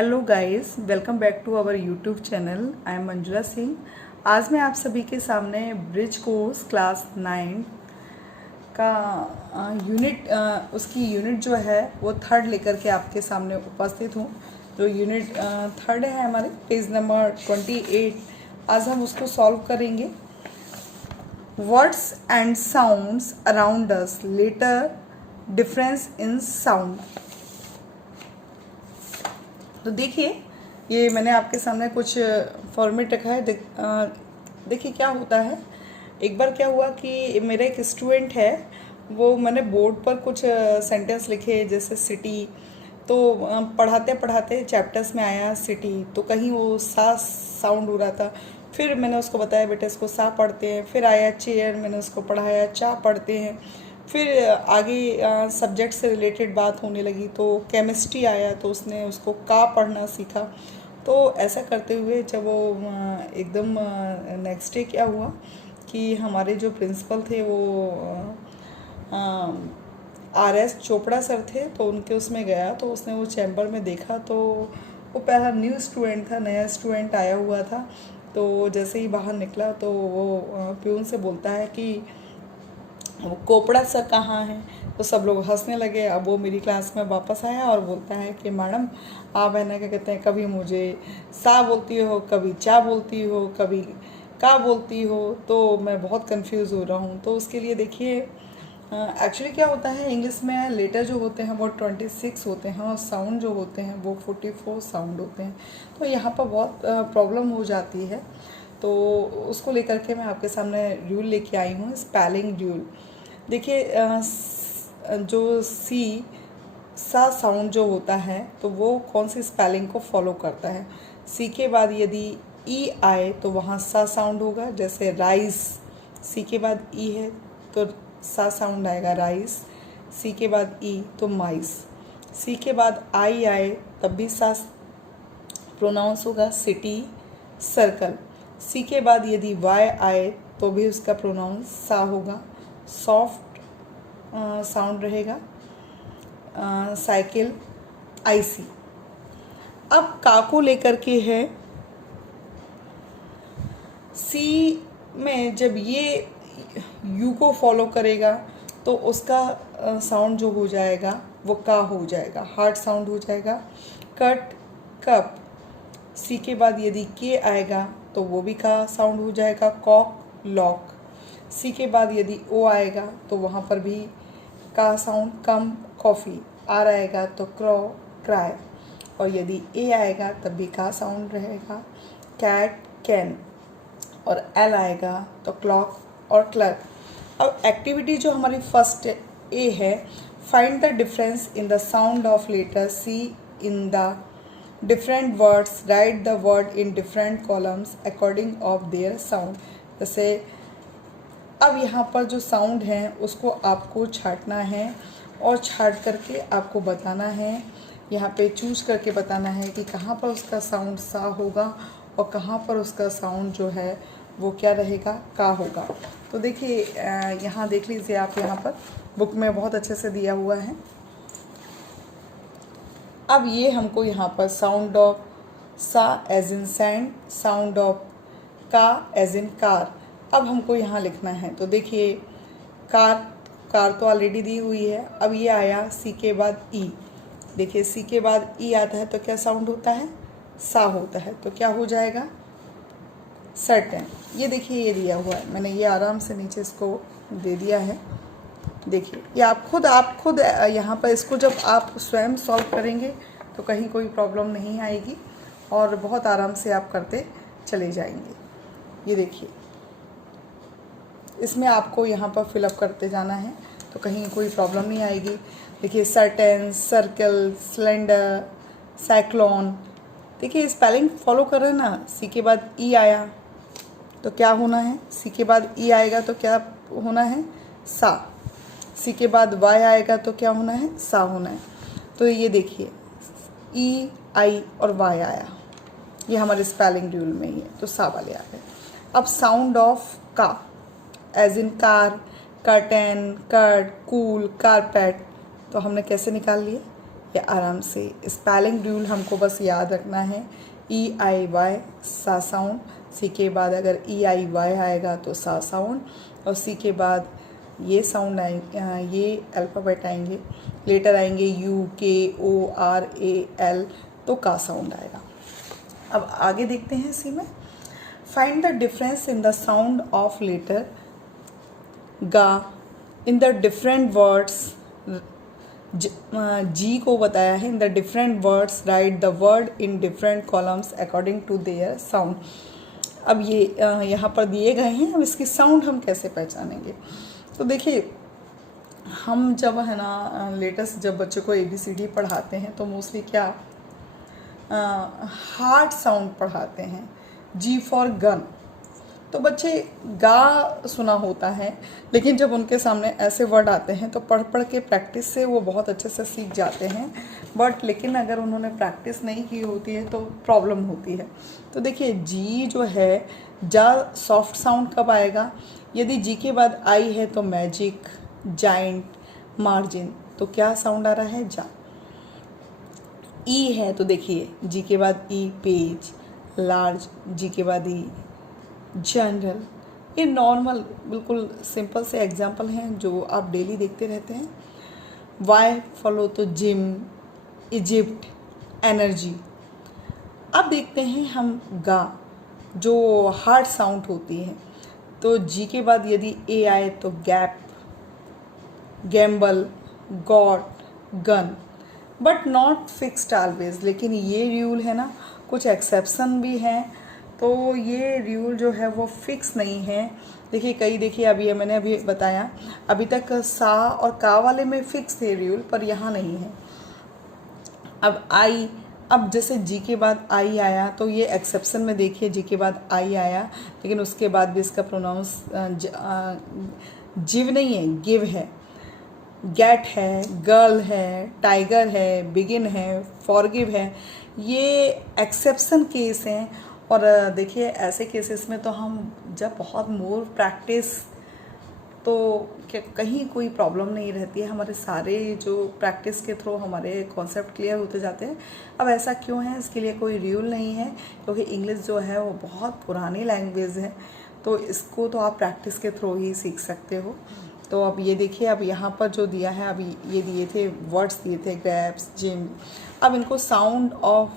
Hello guys, welcome back to our YouTube channel. I am Manjula Singh. आज मैं आप सभी के सामने ब्रिज कोर्स क्लास 9 का उसकी यूनिट जो है वो थर्ड लेकर के आपके सामने उपस्थित हूँ। जो यूनिट थर्ड है हमारे पेज नंबर 28। आज हम उसको सॉल्व करेंगे। Words and sounds around us, letter difference in sound. तो देखिए, ये मैंने आपके सामने कुछ फॉर्मेट रखा है। देखिए क्या होता है। एक बार क्या हुआ कि मेरा एक स्टूडेंट है, वो मैंने बोर्ड पर कुछ सेंटेंस लिखे जैसे सिटी। तो पढ़ाते पढ़ाते चैप्टर्स में आया सिटी, तो कहीं वो सा साउंड हो रहा था। फिर मैंने उसको बताया बेटा इसको सा पढ़ते हैं। फिर आया चेयर, मैंने उसको पढ़ाया चा पढ़ते हैं। फिर आगे सब्जेक्ट से रिलेटेड बात होने लगी, तो केमिस्ट्री आया तो उसने उसको का पढ़ना सीखा। तो ऐसा करते हुए जब वो एकदम नेक्स्ट डे क्या हुआ कि हमारे जो प्रिंसिपल थे वो RS चोपड़ा सर थे, तो उनके उसमें गया। तो उसने वो चैम्बर में देखा, तो वो पहला न्यू स्टूडेंट था, नया स्टूडेंट आया हुआ था। तो जैसे ही बाहर निकला तो वो प्यून से बोलता है कि वो कोपड़ा सर कहाँ हैं। तो सब लोग हंसने लगे। अब वो मेरी क्लास में वापस आया और बोलता है कि मैडम आप है ना, क्या कहते हैं, कभी मुझे सा बोलती हो, कभी चा बोलती हो, कभी का बोलती हो, तो मैं बहुत कंफ्यूज हो रहा हूँ। तो उसके लिए देखिए, एक्चुअली क्या होता है, इंग्लिश में लेटर जो होते हैं वो 26 होते हैं और साउंड जो होते हैं वो 44 साउंड होते हैं। तो यहाँ पर बहुत प्रॉब्लम हो जाती है। तो उसको लेकर के मैं आपके सामने रूल लेके आई हूँ, स्पेलिंग रूल। देखिए, जो सा साउंड जो होता है तो वो कौन सी स्पेलिंग को फॉलो करता है। सी के बाद यदि ई आए तो वहाँ सा साउंड होगा। जैसे राइस, सी के बाद ई है तो सा साउंड आएगा राइस। सी के बाद ई तो माइस। सी के बाद आई आए तब भी सा प्रोनाउंस होगा, सिटी, सर्कल। सी के बाद यदि वाई आए तो भी उसका प्रोनाउंस सा होगा, सॉफ्ट साउंड रहेगा, साइकिल, आईसी। अब का को लेकर के है, सी में जब ये यू को फॉलो करेगा तो उसका साउंड जो हो जाएगा वो का हो जाएगा, हार्ड साउंड हो जाएगा। Cut, cup. सी के बाद यदि के आएगा तो वो भी का साउंड हो जाएगा, कॉक, लॉक। सी के बाद यदि ओ आएगा तो वहाँ पर भी का साउंड, कम, कॉफ़ी। आर आएगा तो क्रॉ, क्राई। और यदि ए आएगा तब भी का साउंड रहेगा, कैट, कैन। और एल आएगा तो क्लॉक और क्लर्क। अब एक्टिविटी जो हमारी फर्स्ट ए है, find the difference in the sound of letter C in the different words, write the word in different columns according of their sound. जैसे अब यहाँ पर जो साउंड है उसको आपको छांटना है और छांट करके आपको बताना है, यहाँ पे चूज करके बताना है कि कहाँ पर उसका साउंड सा होगा और कहाँ पर उसका साउंड जो है वो क्या रहेगा, का होगा। तो देखिए, यहाँ देख लीजिए आप, यहाँ पर बुक में बहुत अच्छे से दिया हुआ है। अब ये हमको यहाँ पर साउंड ऑफ सा as in sand, sound of का एज इन कार, अब हमको यहाँ लिखना है। तो देखिए, कार तो ऑलरेडी दी हुई है। अब ये आया सी के बाद ई। देखिए, सी के बाद ई आता है तो क्या साउंड होता है, सा होता है। तो क्या हो जाएगा, सर्टेन। ये देखिए, ये दिया हुआ है, मैंने ये आराम से नीचे इसको दे दिया है। देखिए, ये आप खुद यहाँ पर इसको जब आप स्वयं सॉल्व करेंगे तो कहीं कोई प्रॉब्लम नहीं आएगी और बहुत आराम से आप करते चले जाएंगे। ये देखिए, इसमें आपको यहाँ पर फिलअप करते जाना है तो कहीं कोई प्रॉब्लम नहीं आएगी। देखिए, सर्टेन, सर्कल, सिलेंडर, साइक्लोन। देखिए, स्पेलिंग फॉलो कर रहे हैं ना। सी के बाद ई आया तो क्या होना है, सी के बाद ई आएगा तो क्या होना है, सा। सी के बाद वाई आएगा तो क्या होना है, सा होना है। तो ये देखिए, ई, आई और वाई आया, ये हमारे स्पेलिंग रूल में ही है, तो सा वाले आ गए। अब साउंड ऑफ का as in car, curtain, curd, cool, carpet. तो हमने कैसे निकाल लिए, ये आराम से स्पेलिंग रूल हमको बस याद रखना है, EIY सा साउंड, सी के बाद अगर EIY आएगा तो सा साउंड, और सी के बाद ये साउंड आएंगे, ये अल्फ़ाबेट आएंगे, लेटर आएंगे UKORAL, तो का साउंड आएगा। अब आगे देखते हैं सी में, find the difference in the sound of letter गा in the different words. G को बताया है, in the different words write the word in different columns according to their sound. अब ये यहाँ पर दिए गए हैं, अब इसकी साउंड हम कैसे पहचानेंगे। तो देखिए, हम जब है ना लेटेस्ट जब बच्चों को ABCD पढ़ाते हैं तो मोस्टली क्या हार्ड साउंड पढ़ाते हैं। G फॉर गन, तो बच्चे गा सुना होता है, लेकिन जब उनके सामने ऐसे वर्ड आते हैं तो पढ़ पढ़ के प्रैक्टिस से वो बहुत अच्छे से सीख जाते हैं, बट लेकिन अगर उन्होंने प्रैक्टिस नहीं की होती है तो प्रॉब्लम होती है। तो देखिए, जी जो है, जा सॉफ्ट साउंड कब आएगा, यदि जी के बाद आई है तो मैजिक, जाइंट, मार्जिन, तो क्या साउंड आ रहा है, जा। ई है तो देखिए, जी के बाद ई पेज, लार्ज, जी के बाद ई जनरल। ये नॉर्मल बिल्कुल सिंपल से एग्जाम्पल हैं जो आप डेली देखते रहते हैं। वाई फॉलो तो जिम, इजिप्ट, एनर्जी। अब देखते हैं हम गा, जो हार्ड साउंड होती है, तो जी के बाद यदि ए आए तो gap, Gamble, God, gun, but not fixed always. लेकिन ये रूल है ना, कुछ एक्सेप्शन भी हैं, तो ये रूल जो है वो फिक्स नहीं है। देखिए देखिए अभी मैंने अभी बताया, अभी तक सा और का वाले में फिक्स थे रूल, पर यहाँ नहीं है। अब आई, अब जैसे जी के बाद आई आया तो ये एक्सेप्शन में देखिए, जी के बाद आई आया, लेकिन उसके बाद भी इसका प्रोनाउंस जिव नहीं है, गिव है। गेट है, गर्ल है, टाइगर है, बिगिन है, फॉरगिव है, ये एक्सेप्शन केस हैं। और देखिए, ऐसे केसेस में तो हम जब बहुत मोर प्रैक्टिस, तो कहीं कोई प्रॉब्लम नहीं रहती है, हमारे सारे जो प्रैक्टिस के थ्रू हमारे कॉन्सेप्ट क्लियर होते जाते हैं। अब ऐसा क्यों है, इसके लिए कोई रूल नहीं है, क्योंकि इंग्लिश जो है वो बहुत पुरानी लैंग्वेज है, तो इसको तो आप प्रैक्टिस के थ्रू ही सीख सकते हो। तो अब ये देखिए, अब यहाँ पर जो दिया है, अभी ये दिए थे वर्ड्स, दिए थे ग्रैप्स, जिम। अब इनको sound of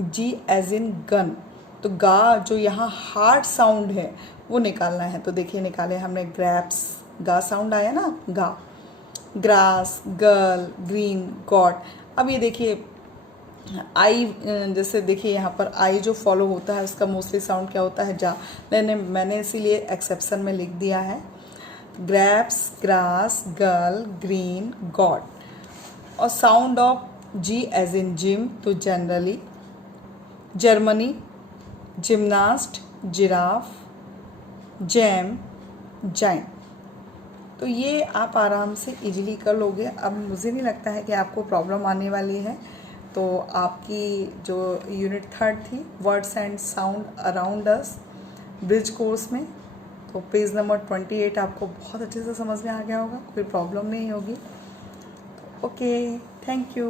G as in gun, तो गा जो यहाँ हार्ड साउंड है वो निकालना है। तो देखिए, निकाले हमने ग्रैप्स, गा साउंड आया ना, गा, ग्रास, गर्ल, ग्रीन, गॉड। अब ये देखिए आई, जैसे देखिए यहाँ पर आई जो फॉलो होता है उसका मोस्टली साउंड क्या होता है, जा। मैंने इसीलिए एक्सेप्शन में लिख दिया है, grapes, grass, girl, green, god. और sound of G as in gym, तो generally, Germany, gymnast, giraffe, jam, join. तो ये आप आराम से इजीली कर लोगे। अब मुझे नहीं लगता है कि आपको प्रॉब्लम आने वाली है। तो आपकी जो यूनिट 3 थी, words and sound around us, bridge course में, तो पेज नंबर 28 आपको बहुत अच्छे से समझ में आ गया होगा, कोई प्रॉब्लम नहीं होगी। Okay, thank you.